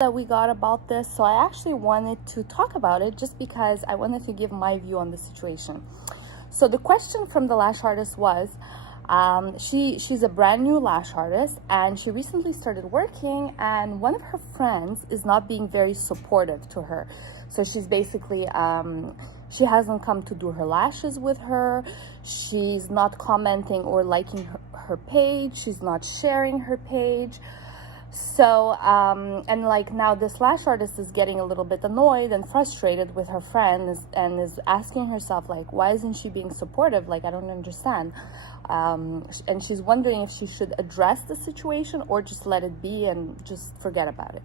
that we got about this, so I actually wanted to talk about it just because I wanted to give my view on the situation. So the question from the lash artist was, she's a brand new lash artist and she recently started working, and one of her friends is not being very supportive to her. So she's basically she hasn't come to do her lashes with her, she's not commenting or liking her page, she's not sharing her page. So and like now this lash artist is getting a little bit annoyed and frustrated with her friend and is asking herself, like, why isn't she being supportive? Like, I don't understand. And she's wondering if she should address the situation or just let it be and just forget about it.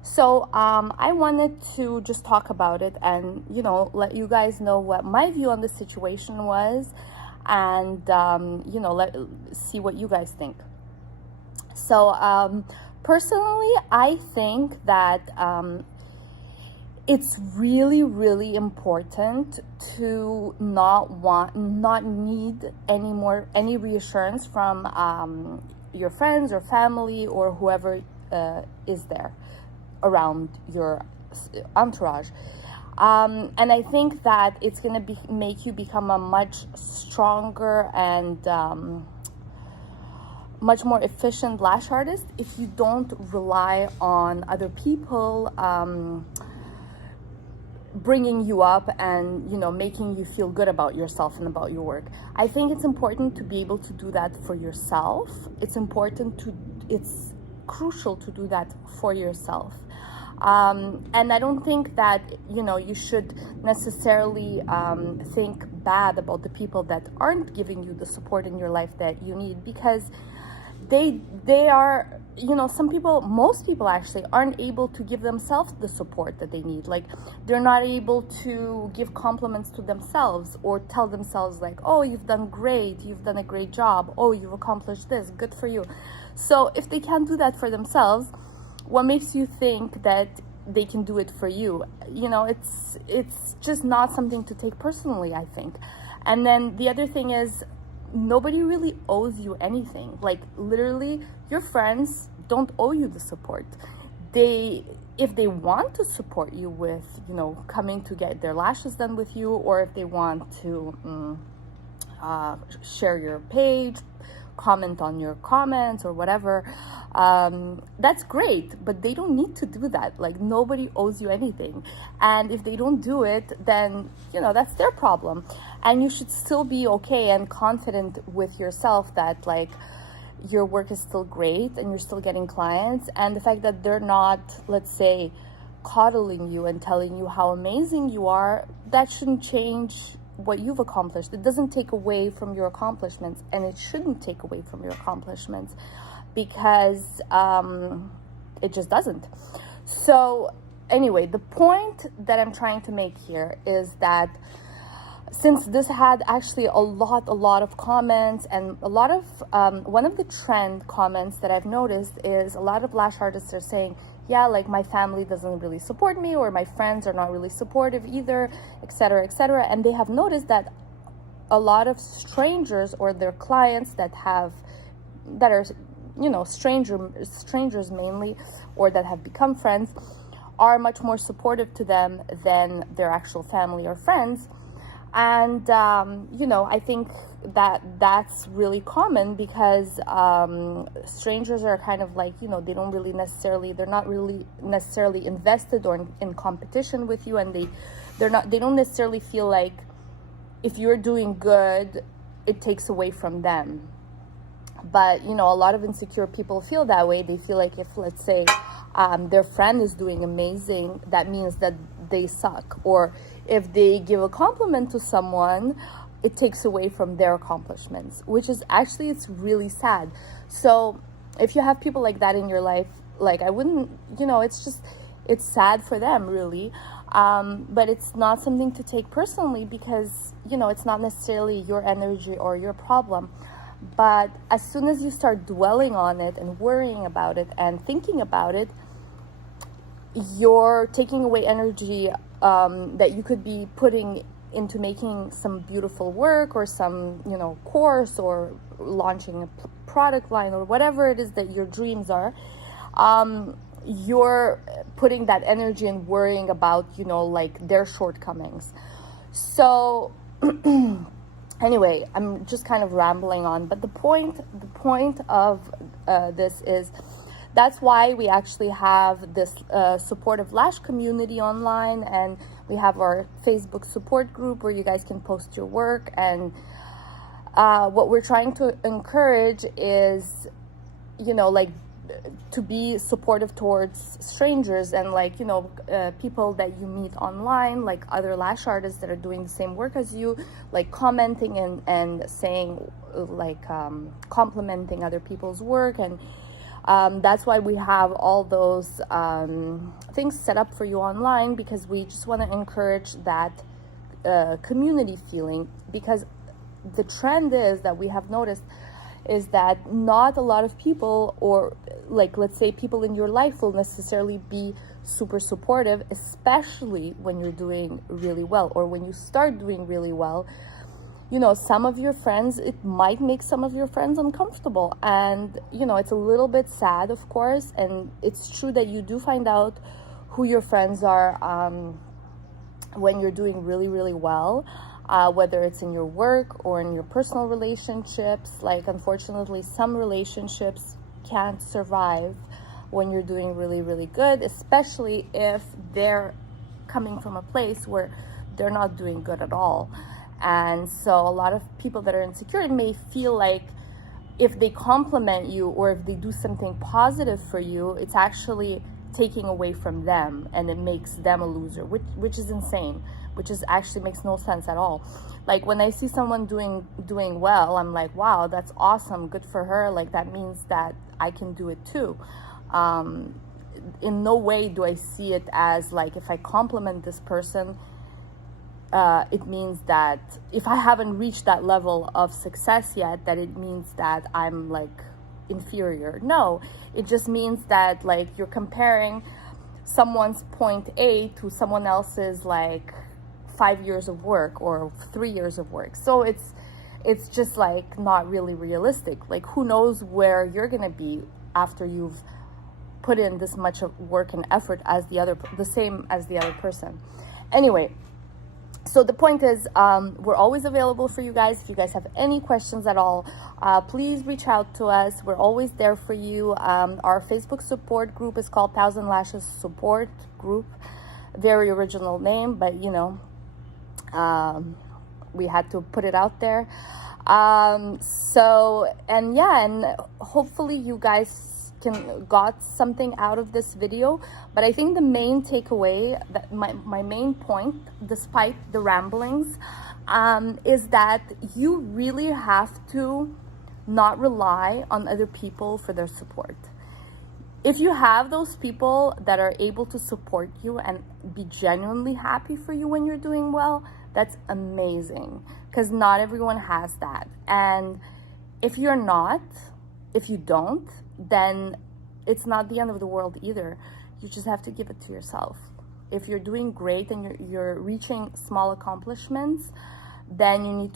So I wanted to just talk about it and, you know, let you guys know what my view on the situation was, and you know, see what you guys think. So personally, I think that it's really, really important to not need any reassurance from your friends or family or whoever is there around your entourage. And I think that it's gonna make you become a much stronger and much more efficient lash artist if you don't rely on other people bringing you up and, you know, making you feel good about yourself and about your work. I think it's important to be able to do that for yourself. It's crucial to do that for yourself. And I don't think that, you know, you should necessarily think bad about the people that aren't giving you the support in your life that you need, because they are, you know, most people actually aren't able to give themselves the support that they need. Like, they're not able to give compliments to themselves or tell themselves like, oh, you've done great, you've done a great job, oh, you've accomplished this, good for you. So if they can't do that for themselves, what makes you think that they can do it for you? You know, it's just not something to take personally, I think. And then the other thing is, nobody really owes you anything. Like, literally, your friends don't owe you the support. If they want to support you with, you know, coming to get their lashes done with you, or if they want to share your page, comment on your comments or whatever, that's great, but they don't need to do that. Like, nobody owes you anything, and if they don't do it, then, you know, that's their problem. And you should still be okay and confident with yourself that, like, your work is still great and you're still getting clients, and the fact that they're not, let's say, coddling you and telling you how amazing you are, that shouldn't change what you've accomplished. It doesn't take away from your accomplishments, and it shouldn't take away from your accomplishments, because it just doesn't. So anyway, the point that I'm trying to make here is that since this had actually a lot of comments, and a lot of one of the trend comments that I've noticed is a lot of lash artists are saying, yeah, like, my family doesn't really support me, or my friends are not really supportive either, etc., etc. And they have noticed that a lot of strangers or their clients that are, you know, strangers mainly, or that have become friends, are much more supportive to them than their actual family or friends. And you know, I think that that's really common, because strangers are kind of like, you know, they're not really necessarily invested or in competition with you, and they don't necessarily feel like if you're doing good, it takes away from them. But, you know, a lot of insecure people feel that way. They feel like if, let's say, their friend is doing amazing, that means that they suck. Or if they give a compliment to someone, it takes away from their accomplishments, which is actually, it's really sad. So if you have people like that in your life, like, I wouldn't, you know, it's sad for them, really. But it's not something to take personally, because, you know, it's not necessarily your energy or your problem. But as soon as you start dwelling on it and worrying about it and thinking about it, you're taking away energy that you could be putting into making some beautiful work, or some, you know, course, or launching a product line, or whatever it is that your dreams are. you're putting that energy and worrying about, you know, like their shortcomings. So anyway, I'm just kind of rambling on, but the point of this is, that's why we actually have this supportive lash community online, and we have our Facebook support group where you guys can post your work. And what we're trying to encourage is, you know, like, to be supportive towards strangers and, like, you know, people that you meet online, like other lash artists that are doing the same work as you, like commenting and saying, like, complimenting other people's work. And that's why we have all those things set up for you online, because we just want to encourage that community feeling. Because the trend is that we have noticed is that not a lot of people, or like, let's say, people in your life will necessarily be super supportive, especially when you're doing really well, or when you start doing really well. You know, some of your friends, it might make some of your friends uncomfortable, and, you know, it's a little bit sad, of course. And it's true that you do find out who your friends are when you're doing really, really well. Whether it's in your work or in your personal relationships. Like, unfortunately, some relationships can't survive when you're doing really, really good, especially if they're coming from a place where they're not doing good at all. And so a lot of people that are insecure may feel like if they compliment you or if they do something positive for you, it's actually taking away from them, and it makes them a loser, which is insane, which is actually makes no sense at all. Like, when I see someone doing well, I'm like, wow, that's awesome, good for her. Like, that means that I can do it too. In no way do I see it as like, if I compliment this person, it means that if I haven't reached that level of success yet, that it means that I'm like inferior. No, it just means that, like, you're comparing someone's point A to someone else's like 5 years of work or 3 years of work. So it's just like not really realistic. Like, who knows where you're gonna be after you've put in this much of work and effort as the same as the other person. Anyway, so the point is, we're always available for you guys. If you guys have any questions at all, please reach out to us. We're always there for you. Our Facebook support group is called 1000 Lashes Support Group. Very original name, but, you know, we had to put it out there. So, and yeah, and hopefully you guys got something out of this video. But I think the main takeaway, that my main point, despite the ramblings, is that you really have to not rely on other people for their support. If you have those people that are able to support you and be genuinely happy for you when you're doing well, that's amazing, because not everyone has that. And if you don't, then it's not the end of the world either. You just have to give it to yourself. If you're doing great and you're reaching small accomplishments, then you need to